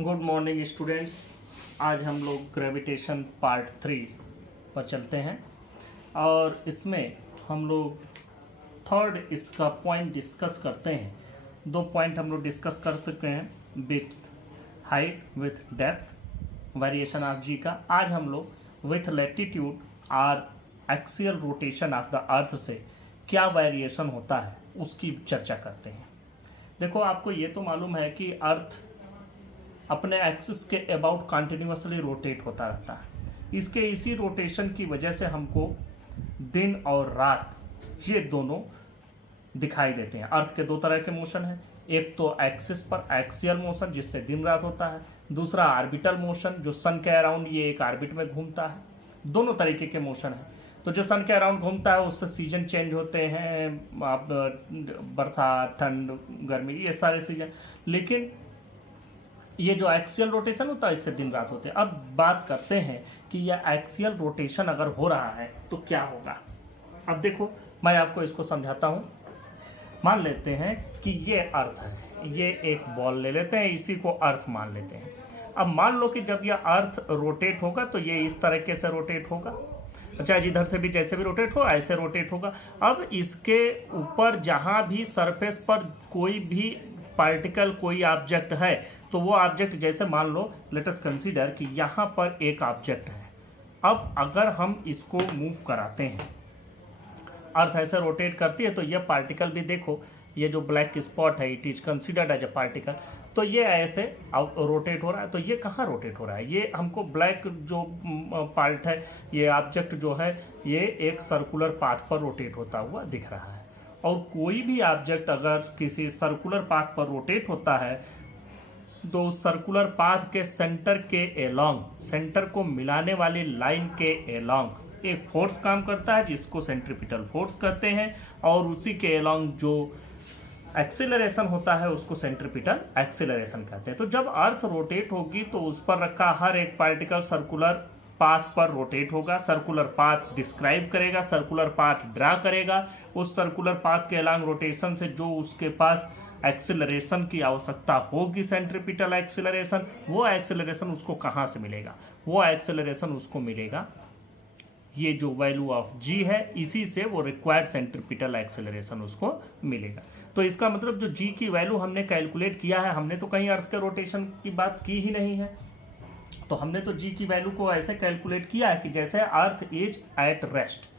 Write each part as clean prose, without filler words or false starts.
Good morning students. आज हम लोग ग्रेविटेशन पार्ट 3 पर चलते हैं और इसमें हम लोग थर्ड इसका पॉइंट डिस्कस करते हैं। दो पॉइंट हम लोग डिस्कस कर चुके हैं, with height with depth variation of g का। आज हम लोग विथ लैटिट्यूड और axial rotation of the earth से क्या वेरिएशन होता है उसकी चर्चा करते हैं। देखो, आपको ये तो मालूम है कि अर्थ अपने एक्सिस के अबाउट कंटिन्यूअसली रोटेट होता रहता है। इसके इसी रोटेशन की वजह से हमको दिन और रात ये दोनों दिखाई देते हैं। अर्थ के दो तरह के मोशन हैं, एक तो एक्सिस पर एक्सियल मोशन जिससे दिन रात होता है, दूसरा ऑर्बिटल मोशन जो सन के अराउंड ये एक ऑर्बिट में घूमता है। दोनों तरीके के मोशन है। तो जो सन के अराउंड घूमता है उससे सीजन चेंज होते हैं, आप बरसात, ठंड, गर्मी, ये सारे सीजन। लेकिन ये जो एक्सियल रोटेशन होता है इससे दिन रात होते हैं। अब बात करते हैं कि यह एक्सियल रोटेशन अगर हो रहा है तो क्या होगा। अब देखो, मैं आपको इसको समझाता हूँ। मान लेते हैं कि ये अर्थ है, ये एक बॉल ले लेते हैं, इसी को अर्थ मान लेते हैं। अब मान लो कि जब यह अर्थ रोटेट होगा तो ये इस तरीके से रोटेट होगा, चाहे जिधर से भी जैसे भी रोटेट हो ऐसे रोटेट होगा। अब इसके ऊपर जहां भी सरफेस पर कोई भी पार्टिकल, कोई ऑब्जेक्ट है, तो वो ऑब्जेक्ट, जैसे मान लो लेट अस कंसीडर कि यहाँ पर एक ऑब्जेक्ट है। अब अगर हम इसको मूव कराते हैं, अर्थ ऐसे रोटेट करती है, तो ये पार्टिकल भी देखो, ये जो ब्लैक स्पॉट है it is considered as a particle. तो ये ऐसे रोटेट हो रहा है। तो ये कहाँ रोटेट हो रहा है? ये हमको ब्लैक जो पार्ट है, ये ऑब्जेक्ट जो है, ये एक सर्कुलर पाथ पर रोटेट होता हुआ दिख रहा है। और कोई भी ऑब्जेक्ट अगर किसी सर्कुलर पाथ पर रोटेट होता है तो उस सर्कुलर पाथ के सेंटर के एलॉन्ग, सेंटर को मिलाने वाली लाइन के एलॉन्ग एक फोर्स काम करता है जिसको सेंट्रीपिटल फोर्स कहते हैं, और उसी के एलॉन्ग जो एक्सीलरेशन होता है उसको सेंट्रीपिटल एक्सीलरेशन कहते हैं। तो जब अर्थ रोटेट होगी तो उस पर रखा हर एक पार्टिकल सर्कुलर पाथ पर रोटेट होगा, सर्कुलर पाथ डिस्क्राइब करेगा, सर्कुलर पाथ ड्रा करेगा। उस सर्कुलर पाथ के एलॉन्ग रोटेशन से जो उसके पास एक्सीलरेशन की आवश्यकता होगी, सेंट्रीपिटल एक्सीलरेशन, वो एक्सीलरेशन उसको कहाँ से मिलेगा? वो एक्सीलरेशन उसको मिलेगा, ये जो वैल्यू ऑफ जी है, इसी से वो रिक्वायर्ड सेंट्रीपिटल एक्सीलरेशन उसको मिलेगा। तो इसका मतलब जो जी की वैल्यू हमने कैलकुलेट किया है, हमने तो कहीं अर्थ के रोटेशन की बात की ही नहीं है। तो हमने तो जी की वैल्यू को ऐसे कैलकुलेट किया है कि जैसे अर्थ इज एट रेस्ट,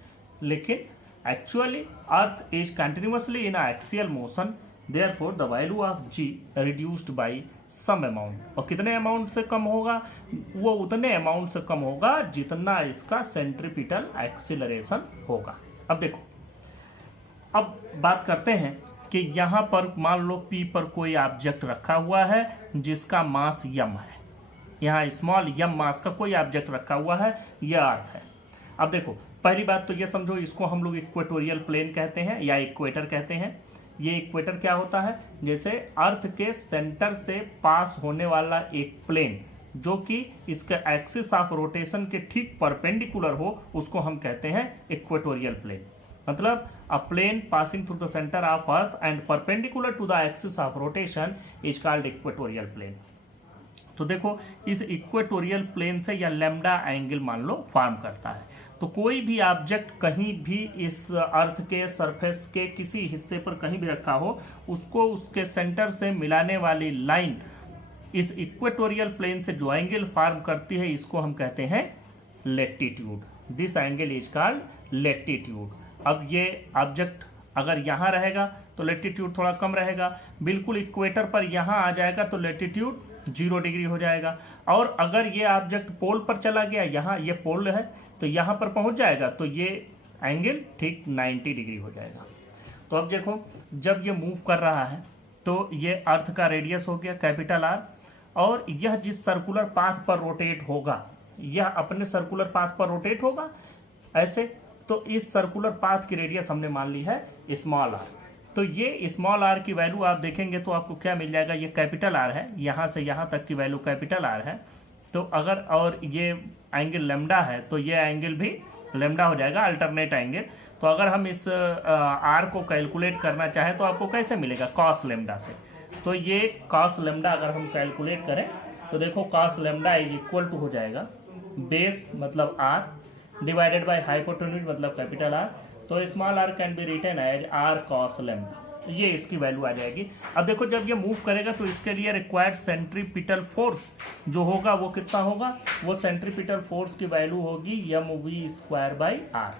लेकिन actually earth is continuously in axial motion, therefore the value of G reduced by some amount. और कितने अमाउंट से कम होगा? वो उतने अमाउंट से कम होगा जितना इसका सेंट्रीपिटल एक्सीलरेशन होगा। अब देखो, अब बात करते हैं कि यहाँ पर मान लो पी पर कोई ऑब्जेक्ट रखा हुआ है जिसका मास यम है। यहाँ स्मॉल यम मास का कोई ऑब्जेक्ट रखा हुआ है, यह अर्थ है। अब देखो, पहली बात तो ये समझो, इसको हम लोग इक्वेटोरियल प्लेन कहते हैं या इक्वेटर कहते हैं। ये इक्वेटर क्या होता है? जैसे अर्थ के सेंटर से पास होने वाला एक प्लेन जो कि इसके एक्सिस ऑफ रोटेशन के ठीक परपेंडिकुलर हो, उसको हम कहते हैं इक्वेटोरियल प्लेन। मतलब a plane passing through the centre of earth and perpendicular to the axis of rotation is called equatorial plane. तो देखो, इस इक्वेटोरियल प्लेन से यह लैम्डा एंगल मान लो फॉर्म करता है। तो कोई भी ऑब्जेक्ट कहीं भी इस अर्थ के सरफेस के किसी हिस्से पर कहीं भी रखा हो, उसको उसके सेंटर से मिलाने वाली लाइन इस इक्वेटोरियल प्लेन से जो एंगल फॉर्म करती है, इसको हम कहते हैं latitude. This angle is called latitude. अब ये ऑब्जेक्ट अगर यहाँ रहेगा तो लैटिट्यूड थोड़ा कम रहेगा, बिल्कुल इक्वेटर पर यहाँ आ जाएगा तो लैटिट्यूड 0 डिग्री हो जाएगा। और अगर ये ऑब्जेक्ट पोल पर चला गया, यहाँ ये पोल है, तो यहाँ पर पहुँच जाएगा तो ये एंगल ठीक 90 डिग्री हो जाएगा। तो अब देखो, जब ये मूव कर रहा है तो ये अर्थ का रेडियस हो गया कैपिटल आर, और यह जिस सर्कुलर पाथ पर रोटेट होगा, यह अपने सर्कुलर पाथ पर रोटेट होगा ऐसे। तो इस सर्कुलर पाथ की रेडियस हमने मान ली है स्मॉल आर। तो ये स्मॉल आर की वैल्यू आप देखेंगे तो आपको क्या मिल जाएगा? ये कैपिटल आर है, यहाँ से यहाँ तक की वैल्यू कैपिटल आर है। तो अगर, और ये एंगल लैम्डा है तो ये एंगल भी लैम्डा हो जाएगा, अल्टरनेट एंगल। तो अगर हम इस आर को कैलकुलेट करना चाहें तो आपको कैसे मिलेगा? कॉस लैम्डा से। तो ये कॉस लैम्डा अगर हम कैलकुलेट करें तो देखो cos lambda is equal to हो जाएगा बेस मतलब r डिवाइडेड बाय हाइपोटेन्यूज मतलब कैपिटल R, तो small r can be written as r cos lambda, ये इसकी वैल्यू आ जाएगी। अब देखो जब ये मूव करेगा तो इसके लिए रिक्वायर्ड सेंट्रीपिटल फोर्स जो होगा वो कितना होगा, वो सेंट्रीपिटल फोर्स की वैल्यू होगी mv²/r।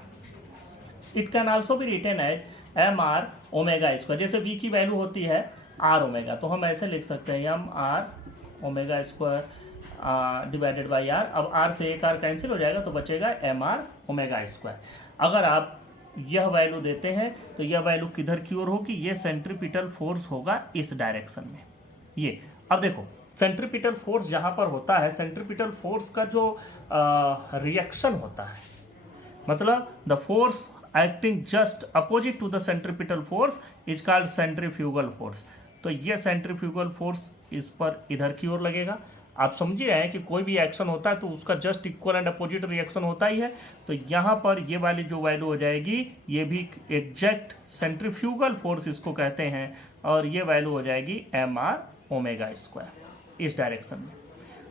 It can also be written as mr omega square, जैसे v की वैल्यू होती है r ओमेगा, तो हम ऐसे लिख सकते हैं mr omega square divided by r। अब r से एक r कैंसिल हो जाएगा तो बचेगा mr ओमेगा स्क्वायर। अगर आप यह वैल्यू देते हैं तो यह वैल्यू किधर की ओर होगी, ये सेंट्रीपिटल फोर्स होगा इस डायरेक्शन में। ये अब देखो सेंट्रीपिटल फोर्स जहां पर होता है, सेंट्रीपिटल फोर्स का जो रिएक्शन होता है, मतलब the force acting just opposite to the centripetal force is called centrifugal force. तो ये सेंट्रीफ्यूगल फोर्स इस पर इधर की ओर लगेगा। आप समझे रहे हैं कि कोई भी एक्शन होता है तो उसका just equal and opposite reaction होता ही है। तो यहाँ पर ये वाली जो वैल्यू हो जाएगी ये भी एग्जैक्ट सेंट्रीफ्यूगल फोर्स इसको कहते हैं, और ये वैल्यू हो जाएगी mr ओमेगा स्क्वायर इस डायरेक्शन में।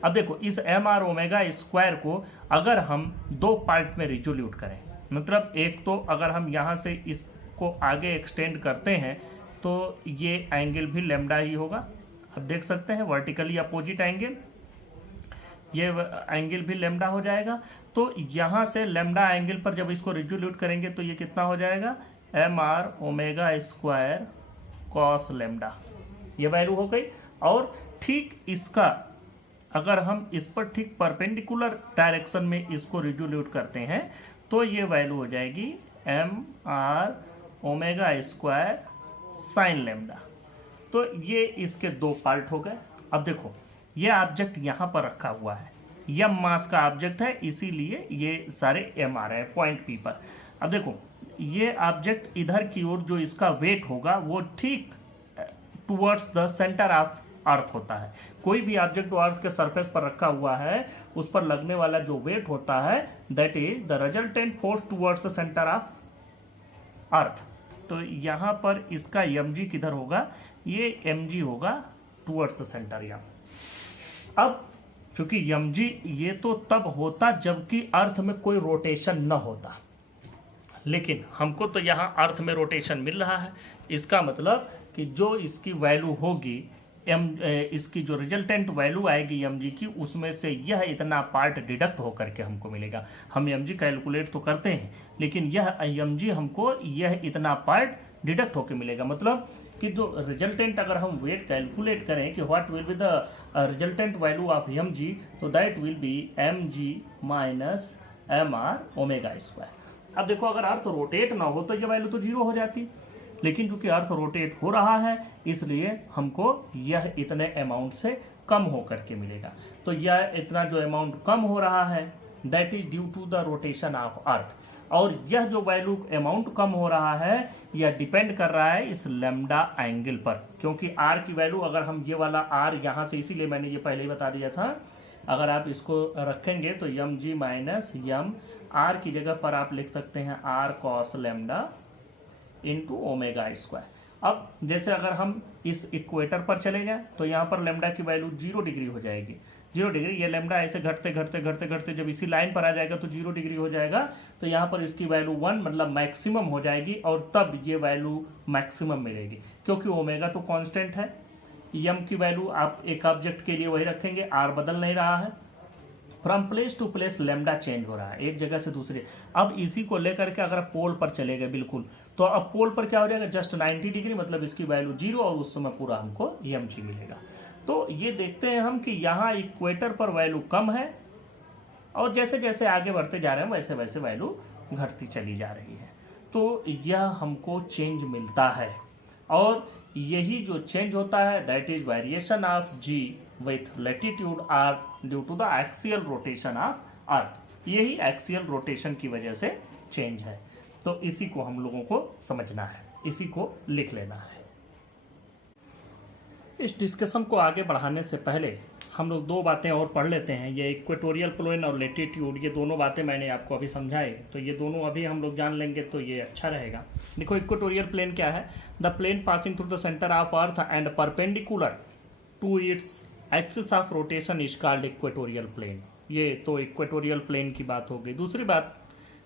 अब देखो इस mr ओमेगा स्क्वायर को अगर हम दो पार्ट में रिजोल्यूट करें, मतलब एक तो अगर हम यहाँ से इसको आगे एक्सटेंड करते हैं तो ये एंगल भी लैम्डा ही होगा। अब देख सकते हैं वर्टिकली अपोजिट एंगल, ये एंगल भी लैम्डा हो जाएगा। तो यहाँ से लैम्डा एंगल पर जब इसको रिजोल्यूट करेंगे तो ये कितना हो जाएगा mr omega square cos lambda, ये वैल्यू हो गई। और ठीक इसका अगर हम इस पर ठीक परपेंडिकुलर डायरेक्शन में इसको रिजोल्यूट करते हैं तो ये वैल्यू हो जाएगी mr omega square sine lambda. तो ये इसके दो पार्ट हो गए। अब देखो ये ऑब्जेक्ट यहाँ पर रखा हुआ है, m मास का ऑब्जेक्ट है, इसीलिए ये सारे m आ रहे हैं पॉइंट P पर। अब देखो ये ऑब्जेक्ट इधर की ओर जो इसका वेट होगा वो ठीक टुवर्ड्स द सेंटर ऑफ अर्थ होता है। कोई भी ऑब्जेक्ट अर्थ के सरफेस पर रखा हुआ है उस पर लगने वाला जो वेट होता है that is the resultant force towards the centre of earth. तो यहाँ पर इसका mg किधर होगा, ये mg होगा टुवर्ड्स द सेंटर यहाँ। अब क्योंकि mg ये तो तब होता जबकि अर्थ में कोई रोटेशन न होता, लेकिन हमको तो यहाँ अर्थ में रोटेशन मिल रहा है। इसका मतलब कि जो इसकी वैल्यू होगी इसकी जो रिजल्टेंट वैल्यू आएगी mg की, उसमें से यह इतना पार्ट डिडक्ट होकर के हमको मिलेगा। हम mg कैलकुलेट तो करते हैं लेकिन यह mg हमको यह इतना पार्ट डिडक्ट होकर मिलेगा। मतलब कि जो रिजल्टेंट अगर हम वेट कैलकुलेट करें कि what will be the resultant value of mg, तो that will be mg minus mr omega square. अब देखो अगर अर्थ रोटेट ना हो तो ये वैल्यू तो जीरो हो जाती, लेकिन क्योंकि अर्थ रोटेट हो रहा है इसलिए हमको यह इतने अमाउंट से कम होकर के मिलेगा। तो यह इतना जो अमाउंट कम हो रहा है that is due to the rotation of earth, और यह जो वैल्यू अमाउंट कम हो रहा है यह डिपेंड कर रहा है इस लैम्डा एंगल पर, क्योंकि r की वैल्यू अगर हम ये वाला r यहाँ से, इसीलिए मैंने ये पहले ही बता दिया था, अगर आप इसको रखेंगे तो mg माइनस m, r की जगह पर आप लिख सकते हैं r cos lambda into omega square. अब जैसे अगर हम इस इक्वेटर पर चले जाएं तो यहाँ पर लैम्डा की वैल्यू 0 डिग्री हो जाएगी। 0 डिग्री, ये लैम्डा ऐसे घटते घटते घटते घटते जब इसी लाइन पर आ जाएगा तो 0 डिग्री हो जाएगा। तो यहाँ पर इसकी वैल्यू 1 मतलब मैक्सिमम हो जाएगी, और तब ये वैल्यू मैक्सिमम मिलेगी क्योंकि ओमेगा तो कांस्टेंट है। m की वैल्यू आप एक ऑब्जेक्ट के लिए वही रखेंगे, r बदल नहीं रहा है। From place to place lambda change हो रहा है एक जगह से दूसरे। अब इसी को लेकर के अगर पोल पर चले गए बिल्कुल, तो अब पोल पर क्या हो जाएगा, जस्ट 90 डिग्री, मतलब इसकी वैल्यू 0, और उस समय पूरा हमको mg मिलेगा। तो ये देखते हैं हम कि यहाँ इक्वेटर पर वैल्यू कम है, और जैसे जैसे आगे बढ़ते जा रहे हैं वैसे वैसे वैल्यू घटती चली जा रही है। तो यह हमको चेंज मिलता है, और यही जो चेंज होता है that is variation of g with latitude r due to the axial rotation of earth. यही एक्सियल रोटेशन की वजह से चेंज है। तो इसी को हम लोगों को समझना है, इसी को लिख लेना है। इस डिस्कशन को आगे बढ़ाने से पहले हम लोग दो बातें और पढ़ लेते हैं। ये इक्वेटोरियल प्लेन और लैटिट्यूड, ये दोनों बातें मैंने आपको अभी समझाई, तो ये दोनों अभी हम लोग जान लेंगे तो ये अच्छा रहेगा। देखो इक्वेटोरियल प्लेन क्या है, the plane passing through the centre of earth and perpendicular to its axis of rotation is called equatorial plane. ये तो इक्वेटोरियल प्लेन की बात हो गई। दूसरी बात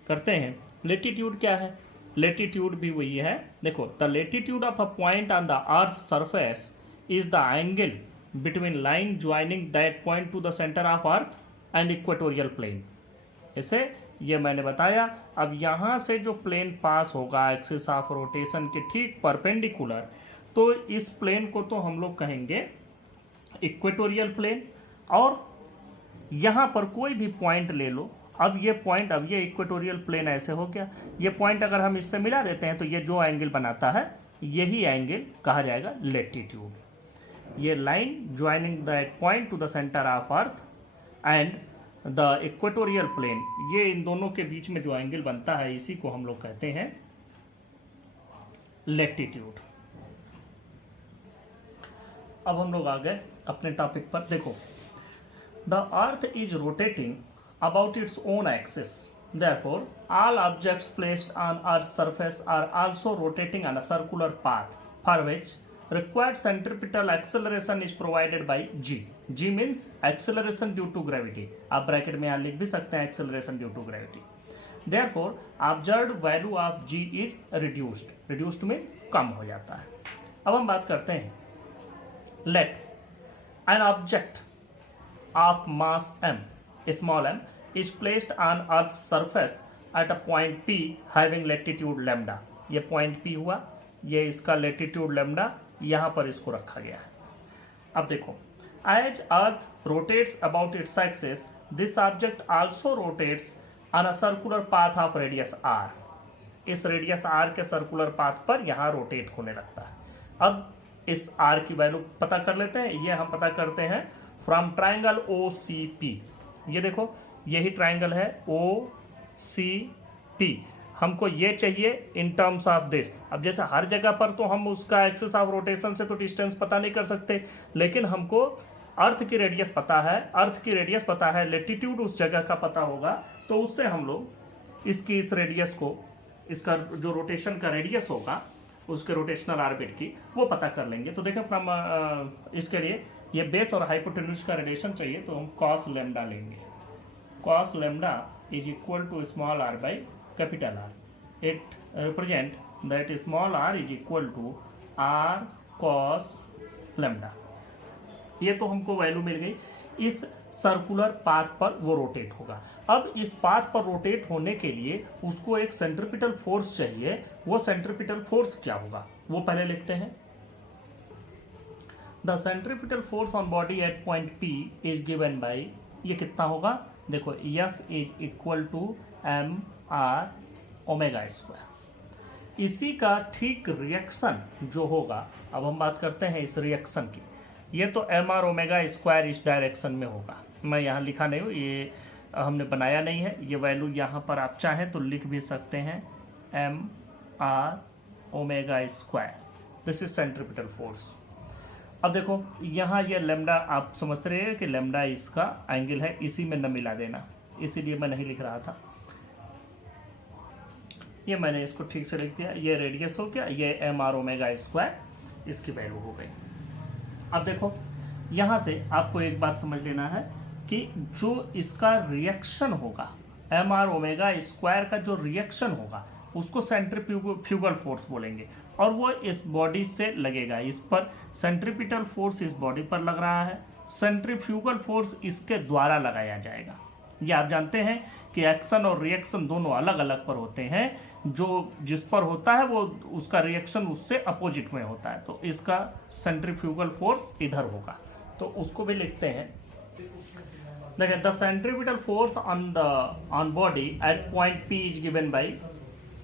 करते हैं, लेटीट्यूड क्या है? लेटीट्यूड भी वही है। देखो, the latitude of a point on the earth surface is the angle between line joining that point to the centre of earth and equatorial plane. इसे ये मैंने बताया। अब यहाँ से जो प्लेन पास होगा एक्सिस ऑफ रोटेशन के ठीक परपेंडिकुलर, तो इस प्लेन को तो हम लोग कहेंगे इक्वेटोरियल प्लेन। और यहाँ पर कोई भी पॉइंट ले लो, अब ये पॉइंट, अब ये इक्वेटोरियल प्लेन ऐसे हो गया, ये पॉइंट अगर हम इससे मिला देते हैं तो ये जो एंगल बनाता है यही एंगल कहा जाएगा लेटीट्यूड। ये line joining that point to the centre of earth and the equatorial plane, ये इन दोनों के बीच में जो एंगल बनता है इसी को हम लोग कहते हैं लेटीट्यूड। अब हम लोग आ गए अपने टॉपिक पर। देखो, the earth is rotating about its own axis. Therefore, all objects placed on Earth's surface are also rotating on a circular path, for which required centripetal acceleration is provided by g. G means acceleration due to gravity. आप bracket में यहाँ लिख भी सकते हैं acceleration due to gravity. Therefore, observed value of g is reduced. Reduced में कम हो जाता है। अब हम बात करते हैं, let an object of mass m, small m, is placed on Earth's surface at a point P having latitude lambda. ये point P हुआ, ये इसका latitude lambda, यहाँ पर इसको रखा गया है। अब देखो, as Earth rotates about its axis, this object also rotates on a circular path of radius r. इस रेडियस r के सर्कुलर पाथ पर यहाँ रोटेट होने लगता है। अब इस r की वैल्यू पता कर लेते हैं। ये हम पता करते हैं फ्रॉम ट्राइंगल OCP। ये देखो, यही ट्राइंगल है OCP। हमको ये चाहिए इन टर्म्स ऑफ दिस। अब जैसे हर जगह पर तो हम उसका एक्सिस ऑफ रोटेशन से तो डिस्टेंस पता नहीं कर सकते, लेकिन हमको अर्थ की रेडियस पता है, अर्थ की रेडियस पता है, लेटीट्यूड उस जगह का पता होगा, तो उससे हम लोग इसकी इस रेडियस को, इसका जो रोटेशन का रेडियस होगा उसके रोटेशनल ऑर्बिट की, वो पता कर लेंगे। तो देखें, फ्रॉम इसके लिए ये बेस और हाइपोटेन्यूज का रिलेशन चाहिए, तो हम कॉस लैम्डा लेंगे। cos lambda is equal to small r by capital R. It represent that small r is equal to r cos lambda. ये तो हमको वैल्यू मिल गई। इस सर्कुलर पाथ पर वो रोटेट होगा। अब इस पाथ पर रोटेट होने के लिए उसको एक सेंट्रिपिटल फोर्स चाहिए। वो सेंट्रिपिटल फोर्स क्या होगा वो पहले लिखते हैं। The centripetal force on body at point P is given by, ये कितना होगा? देखो, F is equal to mr omega square. इसी का ठीक रिएक्शन जो होगा, अब हम बात करते हैं इस रिएक्शन की। ये तो mr ओमेगा स्क्वायर इस डायरेक्शन में होगा। मैं यहाँ लिखा नहीं हूँ, ये हमने बनाया नहीं है। ये वैल्यू यहाँ पर आप चाहें तो लिख भी सकते हैं, mr omega square. This is centripetal force. अब देखो, यहाँ ये लैम्डा आप समझ रहे हैं कि लैम्डा इसका एंगल है, इसी में न मिला देना, इसीलिए मैं नहीं लिख रहा था। ये मैंने इसको ठीक से लिख दिया। ये रेडियस हो गया, ये mr ओमेगा स्क्वायर, इसकी वैल्यू हो गई। अब देखो, यहाँ से आपको एक बात समझ लेना है कि जो इसका रिएक्शन होगा, mr ओमेगा स्क्वायर का जो रिएक्शन होगा उसको सेंट्रीफ्यूगल फोर्स बोलेंगे, और वो इस बॉडी से लगेगा। इस पर सेंट्रीपिटल फोर्स इस बॉडी पर लग रहा है, सेंट्रीफ्यूगल फोर्स इसके द्वारा लगाया जाएगा। ये आप जानते हैं कि एक्शन और रिएक्शन दोनों अलग अलग पर होते हैं। जो जिस पर होता है वो उसका रिएक्शन उससे अपोजिट में होता है, तो इसका सेंट्रीफ्यूगल फोर्स इधर होगा, तो उसको भी लिखते हैं। देखिए, the centripetal force on body at point P is given by,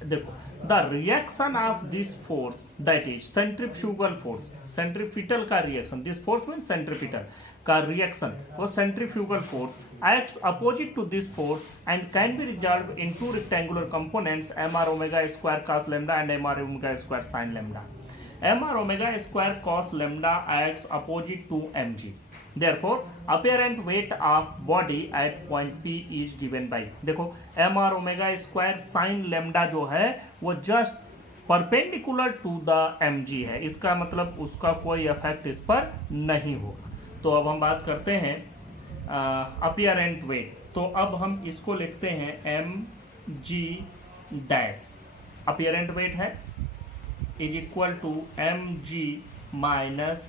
देखो, the reaction of this force that is centrifugal force, centripetal का reaction, this force mean centripetal का रिएक्शन, वो centrifugal force acts opposite to this force and can be resolved in two rectangular components, mr omega square cos lambda and mr omega square sin lambda. mr omega square cos lambda acts opposite to mg. Therefore, apparent weight of body at point P is given by, देखो, mr omega square sin lambda जो है वो just perpendicular to the mg है। इसका मतलब उसका कोई effect इस पर नहीं होगा। तो अब हम बात करते हैं अपीयरेंट वेट। तो अब हम इसको लिखते हैं M G dash. Apparent weight है is equal to M G minus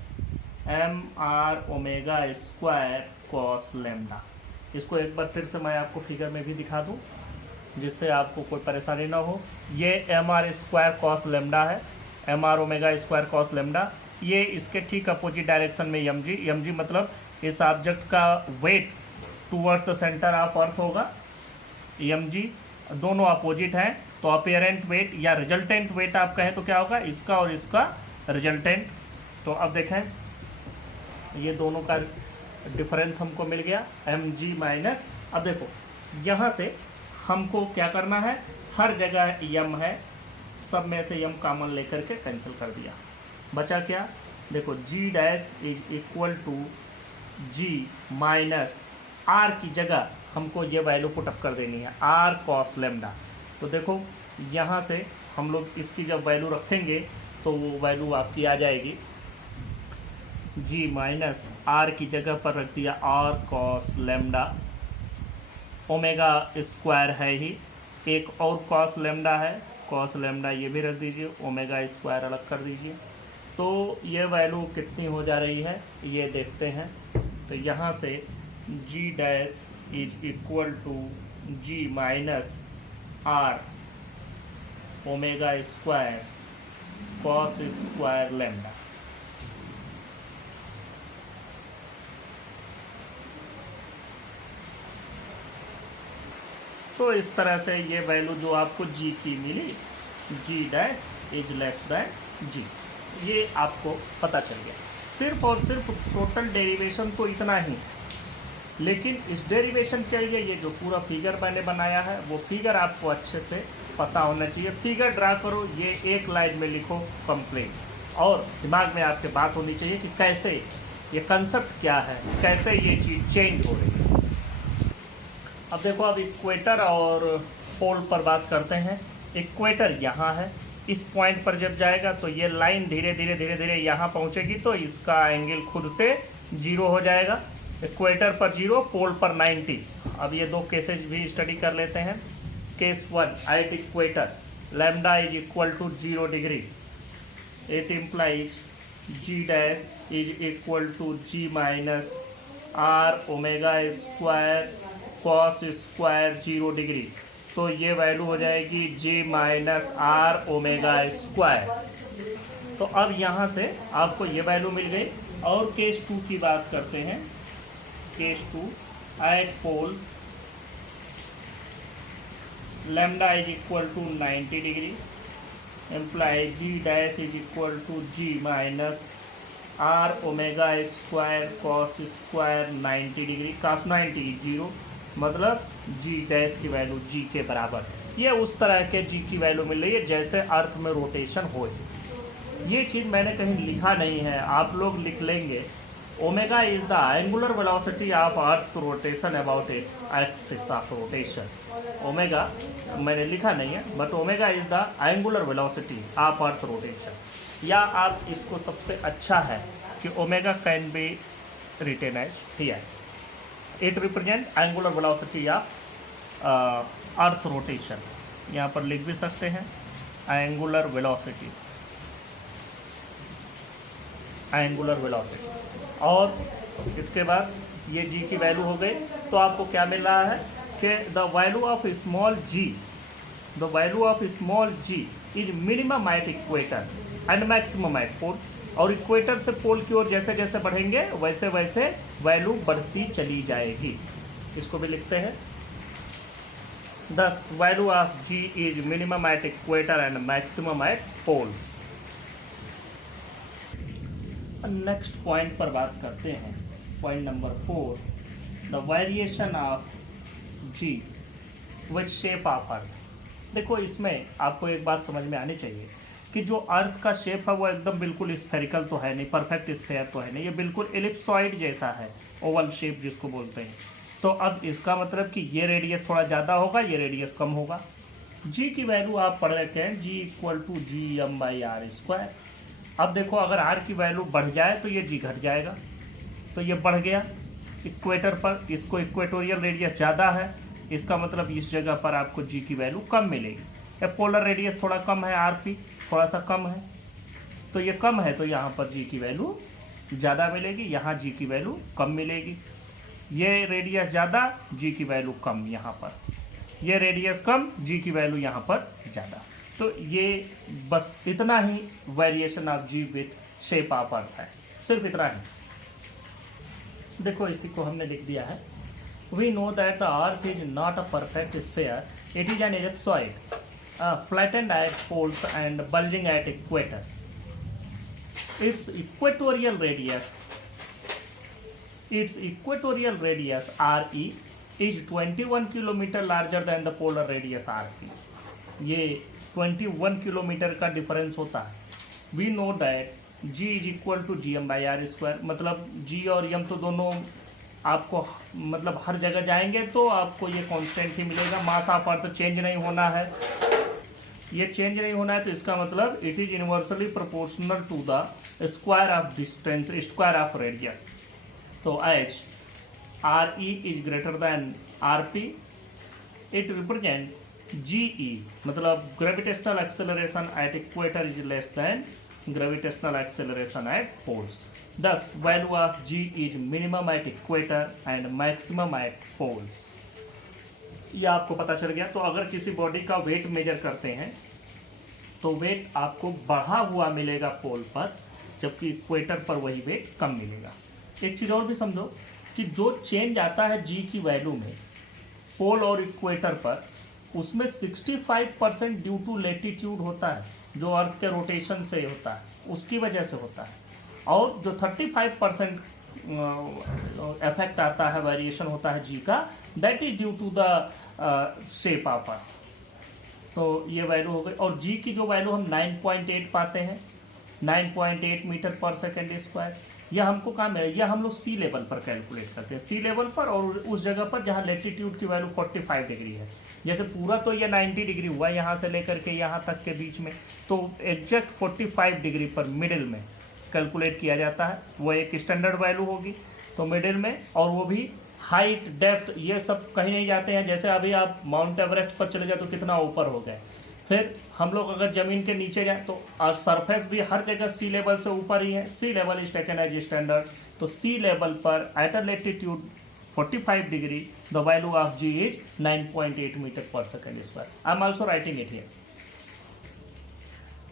M R omega square cos lambda. इसको एक बार फिर से मैं आपको फिगर में भी दिखा दूं जिससे आपको कोई परेशानी ना हो। ये M R square cos lambda है, M R omega square cos lambda. ये इसके ठीक अपोजिट डायरेक्शन में एम जी मतलब इस ऑब्जेक्ट का weight towards the centre of earth होगा। एम जी दोनों अपोजिट हैं, तो अपीयरेंट वेट या रिजल्टेंट वेट आप कहें तो क्या होगा, इसका और इसका रिजल्टेंट। तो अब देखें ये दोनों का डिफरेंस हमको मिल गया एम जी माइनस। अब देखो यहाँ से हमको क्या करना है, हर जगह यम है, सब में से यम कॉमन लेकर के कैंसिल कर दिया। बचा क्या, देखो g dash is equal to ji minus R की जगह हमको ये वैल्यू पुट अप कर देनी है, आर कॉस लेमडा। तो देखो यहाँ से हम लोग इसकी जब वैल्यू रखेंगे तो वो वैल्यू आपकी आ जाएगी, जी माइनस आर की जगह पर रख दिया R cos lambda, omega square है ही, एक और कॉस लेमडा है, कॉस लेमडा ये भी रख दीजिए, ओमेगा स्क्वायर अलग कर दीजिए। तो ये वैल्यू कितनी हो जा रही है ये देखते हैं। तो यहाँ से g dash is equal to ji minus R omega square cos square lambda. तो इस तरह से ये वैल्यू जो आपको जी की मिली, जी डैश इज लेस दैन जी, ये आपको पता चल गया। सिर्फ और सिर्फ टोटल डेरिवेशन तो इतना ही, लेकिन इस डेरिवेशन के लिए ये जो पूरा फिगर मैंने बनाया है वो फिगर आपको अच्छे से पता होना चाहिए। फिगर ड्रा करो, ये एक लाइन में लिखो कंप्लीट, और दिमाग में आपके बात होनी चाहिए कि कैसे ये कंसेप्ट क्या है, कैसे ये चीज़ चेंज हो रही है। अब देखो अब इक्वेटर और पोल पर बात करते हैं। इक्वेटर यहाँ है, इस पॉइंट पर जब जाएगा तो ये लाइन धीरे धीरे धीरे धीरे यहाँ पहुँचेगी तो इसका एंगल खुद से जीरो हो जाएगा। इक्वेटर पर 0, पोल पर 90। अब ये दो केसेस भी स्टडी कर लेते हैं। Case 1 at equator lambda is equal to 0 degree, it implies G dash is equal to ji minus R omega square cos square 0 degree. तो ये वैल्यू हो जाएगी G minus R omega square. तो अब यहाँ से आपको ये वैल्यू मिल गई। और केस 2 की बात करते हैं। Case 2 at poles lambda is equal to 90 degree, imply G dash is equal to ji minus R omega square cos square 90 degree, cos 90 0, मतलब जी डैश की वैल्यू जी के बराबर। ये उस तरह के जी की वैल्यू मिल रही है जैसे अर्थ में रोटेशन हो। ये चीज़ मैंने कहीं लिखा नहीं है, आप लोग लिख लेंगे। Omega is the angular velocity of earth rotation about its axis of rotation. Omega मैंने लिखा नहीं है, but omega is the angular velocity of earth rotation. या आप इसको सबसे अच्छा है कि omega can be written as T. It represent angular velocity of earth rotation. यहाँ पर लिख भी सकते हैं एंगुलर वेलोसिटी, एंगुलर वेलोसिटी। और इसके बाद ये जी की वैल्यू हो गई। तो आपको क्या मिल रहा है कि the value of small g, the value of small g is minimum at equator and maximum at pole. और इक्वेटर से पोल की ओर जैसे जैसे बढ़ेंगे वैसे वैसे वैल्यू बढ़ती चली जाएगी। इसको भी लिखते हैं, thus value of ji is minimum at equator and maximum at poles. Next point पर बात करते हैं, point number 4, the variation of G with shape of earth. देखो इसमें आपको एक बात समझ में आनी चाहिए कि जो अर्थ का शेप है वो एकदम बिल्कुल स्फेरिकल तो है नहीं, परफेक्ट स्फेयर तो है नहीं, ये बिल्कुल एलिप्सॉइड जैसा है, ओवल शेप जिसको बोलते हैं। तो अब इसका मतलब कि ये रेडियस थोड़ा ज़्यादा होगा, ये रेडियस कम होगा। जी की वैल्यू आप पढ़ लेते हैं, g equal to G M by R square. अब देखो अगर आर की वैल्यू बढ़ जाए तो ये जी घट जाएगा, तो ये बढ़ गया इक्वेटर पर, इसको इक्वेटोरियल रेडियस ज़्यादा है, इसका मतलब इस जगह पर आपको जी की वैल्यू कम मिलेगी। या पोलर रेडियस थोड़ा कम है, आरपी थोड़ा सा कम है, तो ये कम है तो यहाँ पर जी की वैल्यू ज़्यादा मिलेगी, यहाँ जी की वैल्यू कम मिलेगी। ये रेडियस ज़्यादा, जी की वैल्यू कम यहाँ पर, ये रेडियस कम, जी की वैल्यू यहाँ पर ज़्यादा। तो ये बस इतना ही variation of g with shape of earth है, सिर्फ इतना ही। देखो इसी को हमने लिख दिया है। We know that the earth is not a perfect sphere, it is an ellipsoid, flattened at poles and bulging at equator. Its equatorial radius RE is 21 kilometre larger than the polar radius RP. ये 21 kilometre का difference होता है। We know that G is equal to GM by R square, मतलब G और M तो दोनों आपको मतलब हर जगह जाएंगे तो आपको ये कांस्टेंट ही मिलेगा। मास ऑफ अर्थ चेंज नहीं होना है, ये चेंज नहीं होना है, तो इसका मतलब it is inversely proportional to the square of distance, square of radius. तो H R E is greater than R P, it represent g E, मतलब gravitational acceleration at equator is less than gravitational acceleration at poles. Thus, value of G is minimum at equator and maximum at poles. ये आपको पता चल गया। तो अगर किसी body का वेट मेजर करते हैं तो वेट आपको बढ़ा हुआ मिलेगा पोल पर, जबकि इक्वेटर पर वही वेट कम मिलेगा। एक चीज़ और भी समझो कि जो चेंज आता है जी की वैल्यू में पोल और इक्वेटर पर, उसमें 65% ड्यू टू लेटीट्यूड होता है, जो अर्थ के रोटेशन से होता है, उसकी वजह से होता है। और जो 35% इफेक्ट आता है, वेरिएशन होता है जी का, that is due to the shape of earth. तो ये वैल्यू हो गई। और जी की जो वैल्यू हम 9.8 पाते हैं, 9.8 मीटर पर सेकेंड स्क्वायर, यह हमको कहाँ मिला, यह हम लोग सी लेवल पर कैलकुलेट करते हैं, सी लेवल पर, और उस जगह पर जहाँ लेटीट्यूड की वैल्यू 45 डिग्री है। जैसे पूरा तो ये 90 डिग्री हुआ यहाँ से लेकर के यहाँ तक के बीच में, तो एग्जैक्ट 45 डिग्री पर मिडिल में कैलकुलेट किया जाता है, वो एक स्टैंडर्ड वैल्यू होगी। तो मिडिल में, और वो भी हाइट, डेप्थ, ये सब कहीं नहीं जाते हैं। जैसे अभी आप माउंट एवरेस्ट पर चले जाए तो कितना ऊपर हो गए, फिर हम लोग अगर जमीन के नीचे जाए तो सरफेस भी हर जगह सी लेवल से ऊपर ही है, sea level is taken as standard. तो सी लेवल पर at a latitude 45 degree the value of ji is 9.8 metre per second square. I am also writing it here.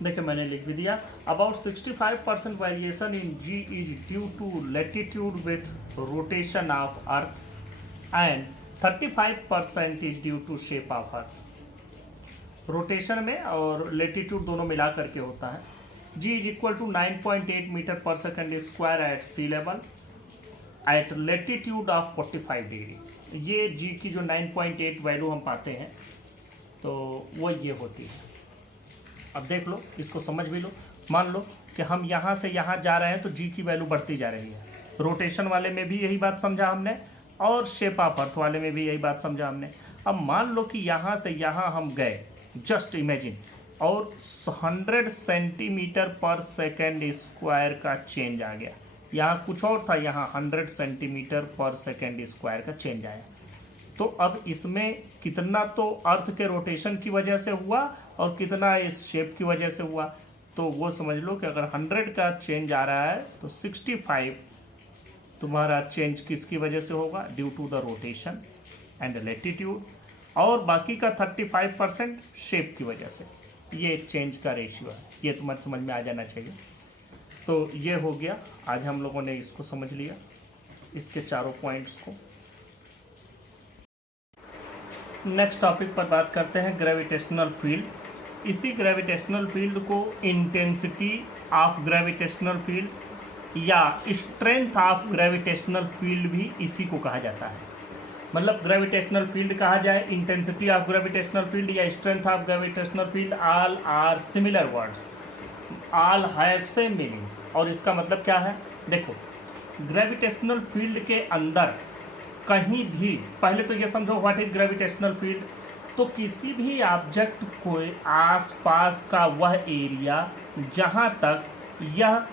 देखिए मैंने लिख भी दिया। About 65% variation in g is due to latitude with rotation of earth and 35% is due to shape of earth. Rotation में और latitude दोनों मिला करके होता है। जी is equal to 9.8 metre per second square eight C level eight latitude of 45 degree. ये जी की जो 9.8 वैल्यू हम पाते हैं तो वो ये होती है। अब देख लो, इसको समझ भी लो। मान लो कि हम यहाँ से यहाँ जा रहे हैं तो जी की वैल्यू बढ़ती जा रही है। रोटेशन वाले में भी यही बात समझा हमने, और शेप ऑफ अर्थ वाले में भी यही बात समझा हमने। अब मान लो कि यहाँ से यहाँ हम गए, जस्ट इमेजिन, और 100 सेंटीमीटर पर सेकेंड स्क्वायर का चेंज आ गया। यहाँ कुछ और था, यहाँ 100 सेंटीमीटर पर सेकेंड स्क्वायर का चेंज आया। तो अब इसमें कितना तो अर्थ के रोटेशन की वजह से हुआ और कितना इस शेप की वजह से हुआ। तो वो समझ लो कि अगर 100 का चेंज आ रहा है तो 65 तुम्हारा चेंज किसकी वजह से होगा, due to the rotation and latitude, और बाकी का 35% शेप की वजह से। ये चेंज का रेशियो है, ये तुम्हारे समझ में आ जाना चाहिए। तो ये हो गया, आज हम लोगों ने इसको समझ लिया, इसके चारों पॉइंट्स को। नेक्स्ट टॉपिक पर बात करते हैं ग्रेविटेशनल फील्ड। इसी ग्रेविटेशनल फील्ड को इंटेंसिटी ऑफ ग्रेविटेशनल फील्ड या स्ट्रेंथ ऑफ ग्रेविटेशनल फील्ड भी इसी को कहा जाता है। मतलब ग्रेविटेशनल फील्ड कहा जाए, इंटेंसिटी ऑफ ग्रेविटेशनल फील्ड या strength of gravitational field, all are similar words, all have same meaning. और इसका मतलब क्या है, देखो ग्रेविटेशनल फील्ड के अंदर कहीं भी, पहले तो ये समझो व्हाट इज ग्रेविटेशनल फील्ड। तो किसी भी ऑब्जेक्ट को आसपास का वह एरिया जहां तक यह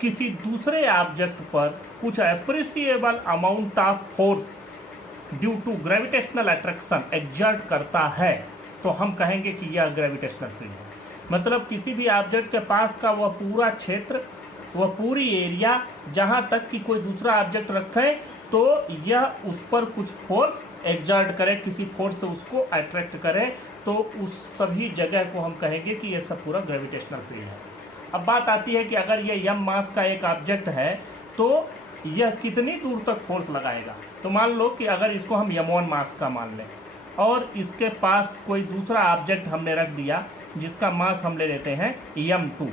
किसी दूसरे ऑब्जेक्ट पर कुछ appreciable amount of force due to gravitational attraction exert करता है तो हम कहेंगे कि यह ग्रेविटेशनल फील्ड है। मतलब किसी भी ऑब्जेक्ट के पास का वह पूरा क्षेत्र, वह पूरी एरिया, जहां तक कि कोई दूसरा ऑब्जेक्ट रखे तो यह उस पर कुछ फोर्स एग्जर्ट करे, किसी फोर्स से उसको अट्रैक्ट करे, तो उस सभी जगह को हम कहेंगे कि यह सब पूरा ग्रेविटेशनल फील्ड है। अब बात आती है कि अगर ये m मास का एक ऑब्जेक्ट है तो यह कितनी दूर तक फोर्स लगाएगा। तो मान लो कि अगर इसको हम m1 मास का मान लें और इसके पास कोई दूसरा ऑब्जेक्ट हमने रख दिया जिसका मास हम ले लेते हैं m2।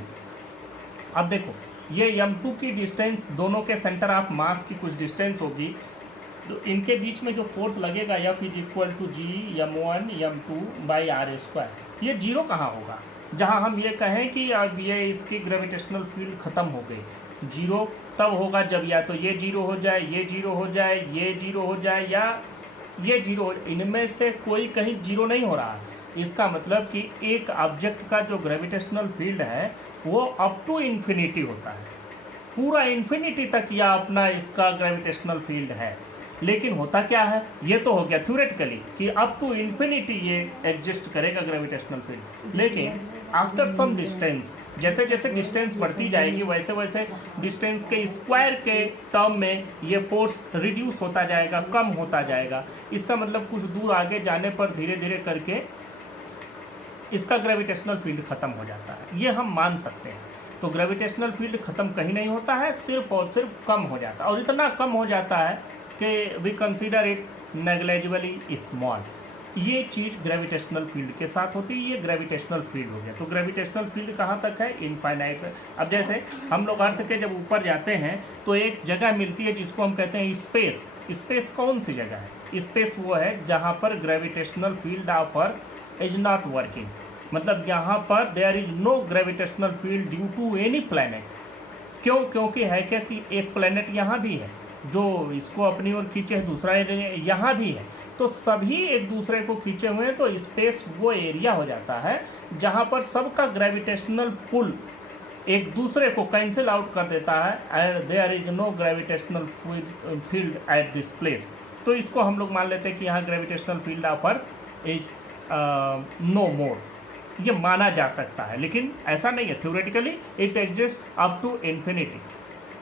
अब देखो ये m2 की डिस्टेंस, दोनों के सेंटर ऑफ मास की कुछ डिस्टेंस होगी, तो इनके बीच में जो फोर्स लगेगा F is equal to G m1 m2 by R square. ये जीरो कहाँ होगा जहाँ हम ये कहें कि अब ये इसकी ग्रेविटेशनल फील्ड खत्म हो गई। जीरो तब होगा जब या तो ये जीरो हो जाए, ये जीरो हो जाए, ये जीरो हो जाए या ये जीरो हो, इनमें से कोई कहीं जीरो नहीं हो रहा है। इसका मतलब कि एक ऑब्जेक्ट का जो ग्रेविटेशनल फील्ड है वो अप टू इन्फिनिटी होता है, पूरा इन्फिनिटी तक यह अपना इसका ग्रेविटेशनल फील्ड है। लेकिन होता क्या है, ये तो हो गया थ्योरेटिकली कि अप टू इन्फिनिटी ये एग्जिस्ट करेगा ग्रेविटेशनल फील्ड। लेकिन आफ्टर सम डिस्टेंस, जैसे जैसे डिस्टेंस बढ़ती जाएगी वैसे वैसे डिस्टेंस के स्क्वायर के टर्म में ये फोर्स रिड्यूस होता जाएगा, कम होता जाएगा। इसका मतलब कुछ दूर आगे जाने पर धीरे धीरे करके इसका ग्रेविटेशनल फील्ड खत्म हो जाता है, ये हम मान सकते हैं। तो ग्रेविटेशनल फील्ड खत्म कहीं नहीं होता है, सिर्फ और सिर्फ कम हो जाता है, और इतना कम हो जाता है कि वी कंसीडर इट नेग्लेजिबली स्मॉल। ये चीज़ ग्रेविटेशनल फील्ड के साथ होती है, ये ग्रेविटेशनल फील्ड हो गया। तो ग्रेविटेशनल फील्ड कहाँ तक है, इनफाइनाइट। अब जैसे हम लोग अर्थ के जब ऊपर जाते हैं तो एक जगह मिलती है जिसको हम कहते हैं स्पेस। स्पेस कौन सी जगह है, स्पेस वो है जहाँ पर gravitational field of earth is not working, मतलब यहाँ पर there is no gravitational field due to any planet. क्यों, क्योंकि है क्या कि एक प्लैनेट यहाँ भी है जो इसको अपनी ओर खींचे है, दूसरा यहाँ भी है, तो सभी एक दूसरे को खींचे हुए हैं। तो स्पेस वो एरिया हो जाता है जहाँ पर सबका ग्रेविटेशनल पुल एक दूसरे को कैंसिल आउट कर देता है and there is no gravitational field at this place. तो इसको हम लोग मान लेते हैं कि यहाँ gravitational field of earth is no more, ये माना जा सकता है, लेकिन ऐसा नहीं है। Theoretically it exist up to infinity.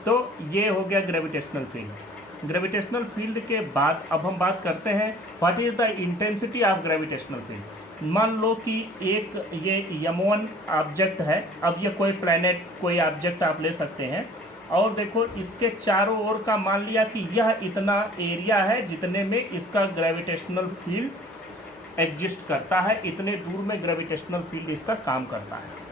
तो ये हो गया ग्रेविटेशनल फील्ड। ग्रेविटेशनल फील्ड के बाद अब हम बात करते हैं what is the intensity of gravitational field. मान लो कि एक ये m1 ऑब्जेक्ट है, अब ये कोई प्लैनेट कोई ऑब्जेक्ट आप ले सकते हैं, और देखो इसके चारों ओर का मान लिया कि यह इतना एरिया है जितने में इसका ग्रेविटेशनल फील्ड एग्जिस्ट करता है, इतने दूर में ग्रेविटेशनल फील्ड इसका काम करता है।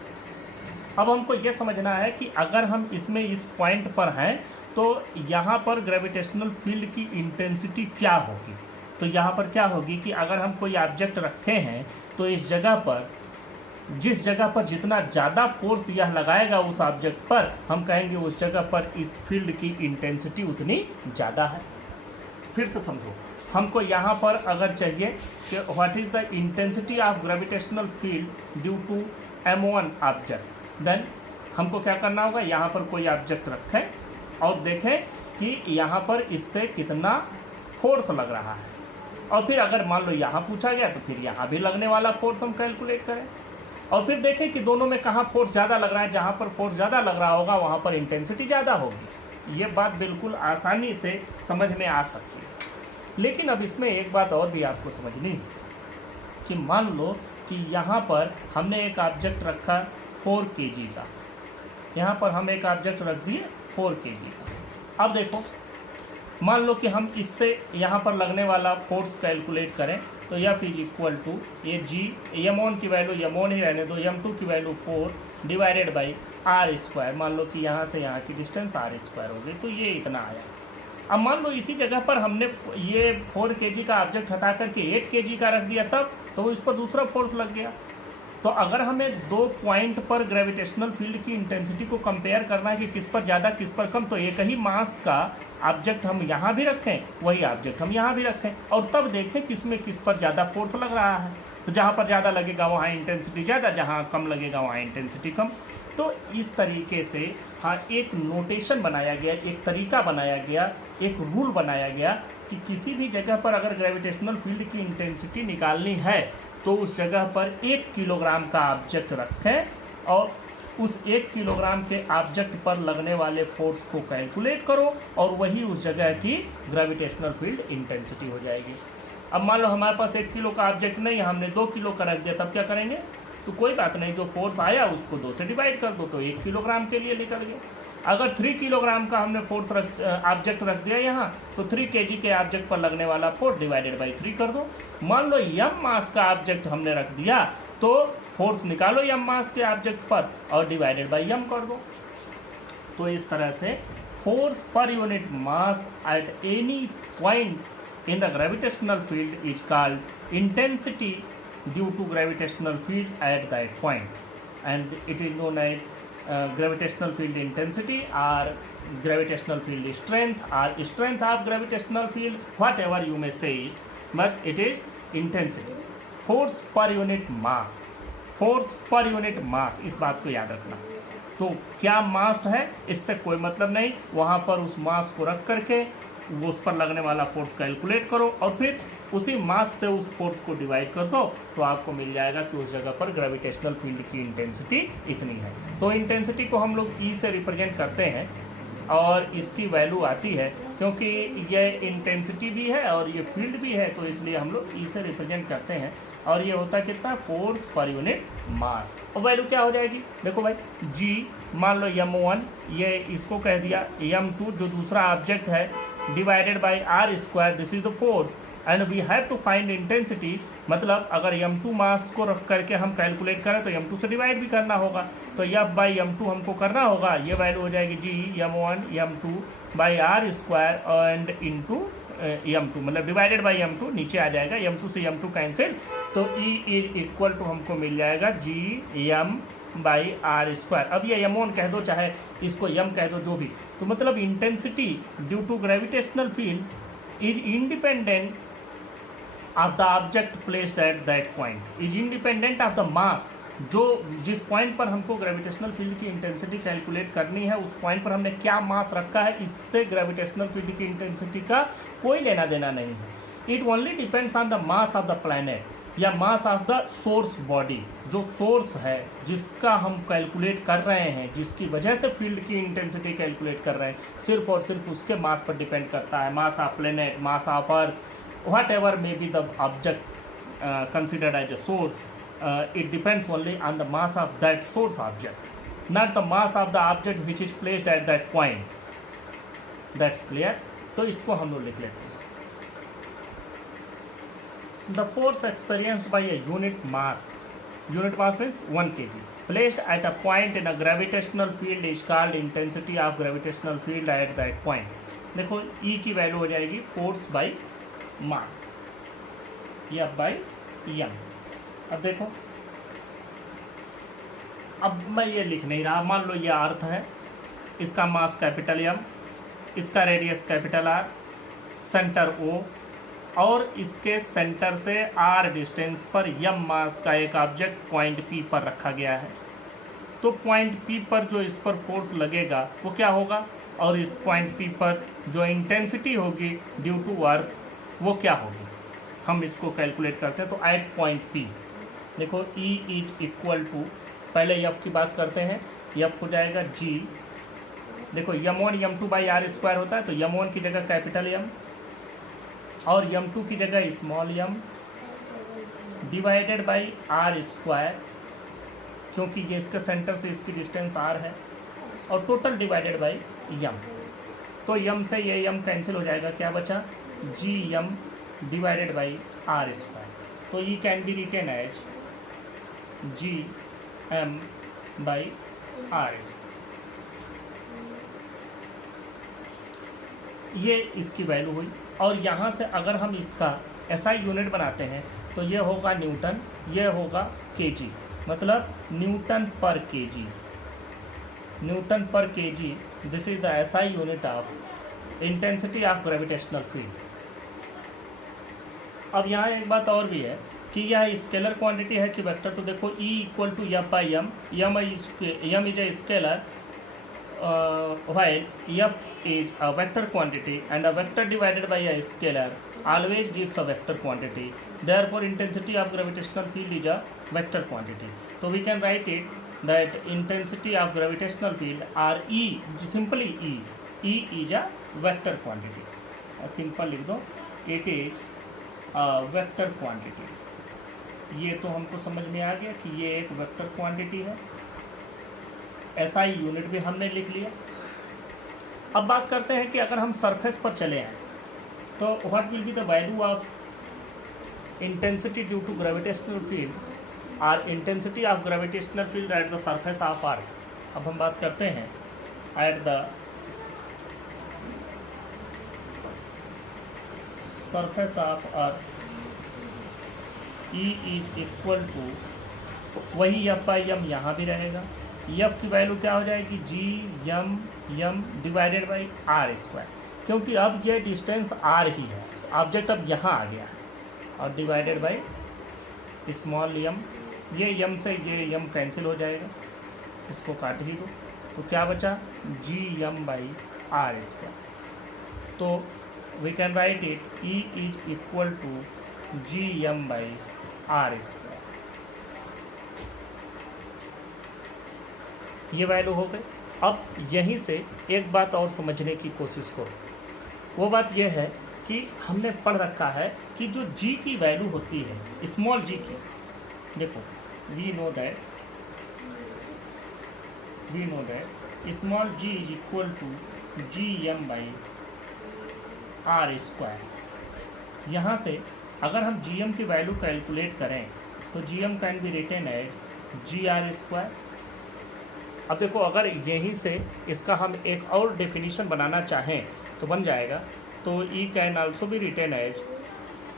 अब हमको यह समझना है कि अगर हम इसमें इस पॉइंट पर हैं तो यहाँ पर ग्रेविटेशनल फील्ड की इंटेंसिटी क्या होगी। तो यहाँ पर क्या होगी कि अगर हम कोई ऑब्जेक्ट रखे हैं तो इस जगह पर, जिस जगह पर जितना ज़्यादा फोर्स यह लगाएगा उस ऑब्जेक्ट पर, हम कहेंगे उस जगह पर इस फील्ड की इंटेंसिटी उतनी ज़्यादा है। फिर से समझो, हमको यहाँ पर अगर चाहिए कि what is the intensity of gravitational field due to m1 object, then हमको क्या करना होगा, यहाँ पर कोई ऑब्जेक्ट रखें और देखें कि यहाँ पर इससे कितना फोर्स लग रहा है, और फिर अगर मान लो यहाँ पूछा गया तो फिर यहाँ भी लगने वाला फोर्स हम कैलकुलेट करें, और फिर देखें कि दोनों में कहाँ फोर्स ज़्यादा लग रहा है। जहाँ पर फोर्स ज़्यादा लग रहा होगा वहाँ पर इंटेंसिटी ज़्यादा होगी। ये बात बिल्कुल आसानी से समझ में आ सकती है। लेकिन अब इसमें एक बात और भी आपको समझनी है कि मान लो कि यहाँ पर हमने एक ऑब्जेक्ट रखा 4 kg का, यहाँ पर हम एक ऑब्जेक्ट रख दिए 4 kg का। अब देखो मान लो कि हम इससे यहाँ पर लगने वाला फोर्स कैलकुलेट करें तो F इज इक्वल टू ये G, m1 की वैल्यू m1 ही रहने दो, m2 की value 4 divided by R square. मान लो कि यहाँ से यहाँ की डिस्टेंस आर स्क्वायर हो गई, तो ये इतना आया। अब मान लो इसी जगह पर हमने ये 4 kg का ऑब्जेक्ट हटा करके 8 kg का रख दिया, तब तो इस पर दूसरा फोर्स लग गया। तो अगर हमें दो पॉइंट पर ग्रेविटेशनल फील्ड की इंटेंसिटी को कंपेयर करना है कि किस पर ज़्यादा किस पर कम, तो एक ही मास का ऑब्जेक्ट हम यहाँ भी रखें, वही ऑब्जेक्ट हम यहाँ भी रखें, और तब देखें किस में किस पर ज़्यादा फोर्स लग रहा है। तो जहाँ पर ज़्यादा लगेगा वहाँ इंटेंसिटी ज़्यादा, जहाँ कम लगेगा वहाँ इंटेंसिटी कम। तो इस तरीके से हाँ एक नोटेशन बनाया गया, एक तरीका बनाया गया, एक रूल बनाया गया कि किसी भी जगह पर अगर ग्रेविटेशनल फील्ड की इंटेंसिटी निकालनी है तो उस जगह पर 1 किलोग्राम का ऑब्जेक्ट रखें और उस 1 किलोग्राम के ऑब्जेक्ट पर लगने वाले फोर्स को कैलकुलेट करो और वही उस जगह की ग्रेविटेशनल फील्ड इंटेंसिटी हो जाएगी। अब मान लो हमारे पास 1 किलो का ऑब्जेक्ट नहीं है, हमने 2 किलो का रख दिया, तब क्या करेंगे? तो कोई बात नहीं, जो फोर्स आया उसको 2 से डिवाइड कर दो तो 1 किलोग्राम के लिए निकल गया। अगर 3 किलोग्राम का हमने फोर्स ऑब्जेक्ट रख दिया यहाँ, तो 3 kg के ऑब्जेक्ट पर लगने वाला फोर्स डिवाइडेड बाई 3 कर दो। मान लो m मास का ऑब्जेक्ट हमने रख दिया तो फोर्स निकालो m मास के ऑब्जेक्ट पर और डिवाइडेड बाई m कर दो। तो इस तरह से फोर्स पर unit mass at any point in the gravitational field is called intensity due to gravitational field at that point and it is known as gravitational field intensity or gravitational field strength or strength of gravitational field, whatever you may say it, but it is intensity. Force per unit mass, force per unit mass, इस बात को याद रखना। तो क्या मास है इससे कोई मतलब नहीं, वहाँ पर उस मास को रख करके वो उस पर लगने वाला फोर्स कैलकुलेट करो और फिर उसी मास से उस फोर्स को डिवाइड कर दो तो आपको मिल जाएगा कि उस जगह पर ग्रेविटेशनल फील्ड की इंटेंसिटी इतनी है। तो इंटेंसिटी को हम लोग ई से रिप्रेजेंट करते हैं और इसकी वैल्यू आती है क्योंकि ये इंटेंसिटी भी है और ये फील्ड भी है, तो इसलिए हम लोग ई से रिप्रेजेंट करते हैं और ये होता है कितना? फोर्स पर यूनिट मास। और वैल्यू क्या हो जाएगी? देखो भाई, जी मान लो m1, ये इसको कह दिया, m2 जो दूसरा ऑब्जेक्ट है divided by R square, this is the force and we have to find intensity. मतलब अगर m2 मास को रख करके हम कैलकुलेट करें तो m2 से डिवाइड भी करना होगा, तो f बाई m2 हमको करना होगा। ये वैल्यू हो जाएगी G m1 m2 by R square and into m2, मतलब डिवाइडेड बाई m2, नीचे आ जाएगा m2 से m2 कैंसिल, तो E इज इक्वल टू हमको मिल जाएगा जी m बाई आर स्क्वायर। अब ये m1 कह दो चाहे इसको m कह दो, जो भी, तो मतलब intensity due to gravitational field is independent of the object placed at that point, is independent of the mass. जो जिस पॉइंट पर हमको ग्रेविटेशनल फील्ड की इंटेंसिटी कैलकुलेट करनी है उस पॉइंट पर हमने क्या मास रखा है, इससे ग्रेविटेशनल फील्ड की इंटेंसिटी का कोई लेना देना नहीं है। It only depends on the mass of the planet या mass of the source body. जो सोर्स है जिसका हम कैलकुलेट कर रहे हैं, जिसकी वजह से फील्ड की इंटेंसिटी कैलकुलेट कर रहे हैं, सिर्फ और सिर्फ उसके मास पर डिपेंड करता है। Mass of planet, mass of earth, whatever may be the object considered as a source, it depends only on the mass of that source object, not the mass of the object which is placed at that point. That's clear? तो इसको हम लोग लिख लेते हैं। The force experienced by a unit mass means 1 kg, placed at a point in a gravitational field is called intensity of gravitational field at that point. देखो E की value हो जाएगी force by mass, F by m। अब देखो, अब मैं ये लिख नहीं रहा, मान लो ये अर्थ है, इसका मास कैपिटल M, इसका radius capital R, centre O और इसके सेंटर से R डिस्टेंस पर m मास का एक ऑब्जेक्ट पॉइंट P पर रखा गया है। तो पॉइंट P पर जो इस पर फोर्स लगेगा वो क्या होगा, और इस पॉइंट P पर जो इंटेंसिटी होगी ड्यू टू अर्थ वो क्या होगी, हम इसको कैलकुलेट करते हैं। तो एट पॉइंट P देखो E इज इक्वल टू, पहले F की बात करते हैं, F हो जाएगा G, देखो m1 m2 by R square होता है, तो m1 की जगह कैपिटल M और m2 की जगह small m divided by R square, क्योंकि ये इसके सेंटर से इसकी डिस्टेंस r है, और टोटल डिवाइडेड बाई m। तो m से ये m कैंसिल हो जाएगा, क्या बचा gm divided by R square. तो E can be written as gm by R square. ये इसकी वैल्यू हुई, और यहाँ से अगर हम इसका SI यूनिट बनाते हैं तो ये होगा न्यूटन, ये होगा kg, मतलब न्यूटन पर kg, न्यूटन पर kg, this is the SI unit of intensity of gravitational field. अब यहाँ एक बात और भी है कि यह स्केलर क्वांटिटी है कि वेक्टर, तो देखो E equal to F by M, M is a scalar while f is a vector quantity and a vector divided by a scalar always gives a vector quantity, therefore intensity of gravitational field is a vector quantity. So we can write it that intensity of gravitational field or E, simply E is a vector quantity. Simple लिख दो, it is a vector quantity. ये तो हमको समझ में आ गया कि ये एक वेक्टर क्वांटिटी है। SI यूनिट भी हमने लिख लिया। अब बात करते हैं कि अगर हम सरफेस पर चले आए तो what will be the value of intensity due to gravitational field और intensity of gravitational field at the surface of earth. अब हम बात करते हैं at the surface of earth, E is equal to, वही एफ बाई एम यहाँ भी रहेगा। एफ की वैल्यू क्या हो जाएगी, G M divided by R square, क्योंकि अब ये डिस्टेंस आर ही है, ऑब्जेक्ट अब यहाँ आ गया है, और डिवाइडेड बाई स्मॉल एम, ये एम से ये एम कैंसिल हो जाएगा, इसको काट ही दो, तो क्या बचा, G M by R square. तो we can write it E is equal to G M by R square. ये वैल्यू हो गई। अब यहीं से एक बात और समझने की कोशिश करो, वो बात यह है कि हमने पढ़ रखा है कि जो g की वैल्यू होती है स्मॉल g की, देखो we know that small g is equal to G M by R square. यहाँ से अगर हम जी एम की वैल्यू कैलकुलेट करें तो G M can be written as G R square. अब देखो अगर यहीं से इसका हम एक और डेफिनेशन बनाना चाहें तो बन जाएगा, तो E can also be written as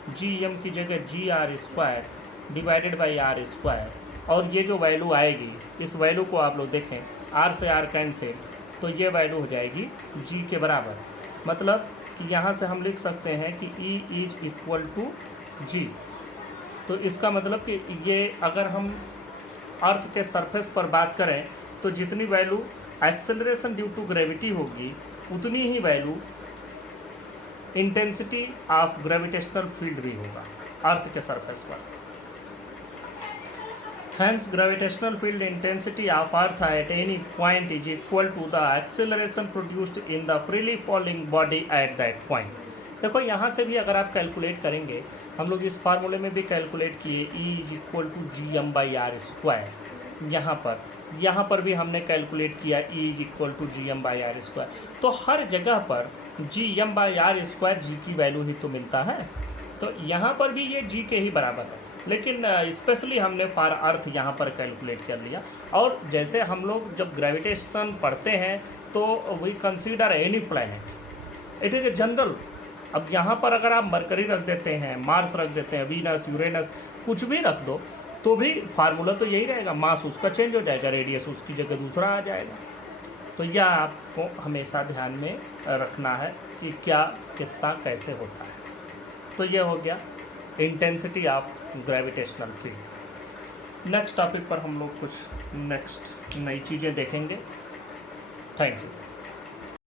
G M की जगह G R square divided by R square, और ये जो वैल्यू आएगी इस वैल्यू को आप लोग देखें, आर से आर कैंसिल, तो ये वैल्यू हो जाएगी जी के बराबर। मतलब कि यहाँ से हम लिख सकते हैं कि ई इज इक्वल टू जी। तो इसका मतलब कि ये अगर हम अर्थ के सरफेस पर बात करें तो जितनी value acceleration due to gravity होगी उतनी ही value intensity of gravitational field भी होगा अर्थ के सरफेस पर। Hence gravitational field intensity of earth at any point is equal to the acceleration produced in the freely falling body at that point. देखो यहाँ से भी अगर आप कैलकुलेट करेंगे, हम लोग इस फार्मूले में भी कैलकुलेट किए E is equal to G M by R square. यहाँ पर भी हमने कैलकुलेट किया E is equal to G M by R square. तो हर जगह पर G M by R square G की वैल्यू ही तो मिलता है, तो यहाँ पर भी ये जी के ही बराबर है, लेकिन स्पेशली हमने फॉर अर्थ यहाँ पर कैलकुलेट कर लिया। और जैसे हम लोग जब ग्रेविटेशन पढ़ते हैं तो we consider any planet, it is a general. अब यहाँ पर अगर आप मरकरी रख देते हैं, मार्स रख देते हैं, वीनस, यूरेनस, कुछ भी रख दो तो भी फार्मूला तो यही रहेगा, मास उसका चेंज हो जाएगा, रेडियस उसकी जगह दूसरा आ जाएगा। तो यह आपको हमेशा ध्यान में रखना है कि क्या कितना कैसे होता है। तो यह हो गया intensity of gravitational field. Next topic पर हम लोग कुछ नेक्स्ट नई चीज़ें देखेंगे। Thank you.